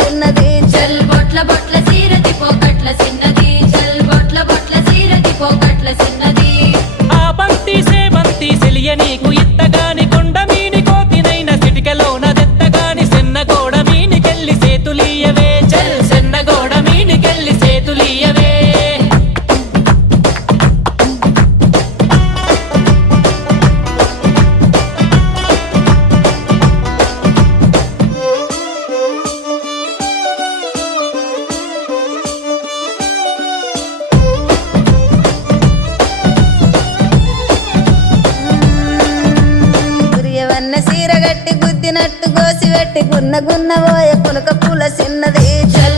చిన్నది చల్ బొట్ల బొట్ల సీరది పోకట్ల చిన్నది చల్ బొట్ల బొట్ల సీరది పోకట్ల చిన్నది ఆ బంతి సేబంతి సెలియ నీకు ఇత్తగాని కొండ మీని కోతినైన సిటికలోన దెత్తగాని సెన్నగోడ మీనికెళ్ళి సేతులీయవే చల్ సెన్నగోడ మీనికెళ్ళి సేతులీయవే గురియవన్న సీర గట్టి గుద్దినట్టు గోసి పెట్టి గున్న గున్న పోయే పులక పూల చిన్నది చల్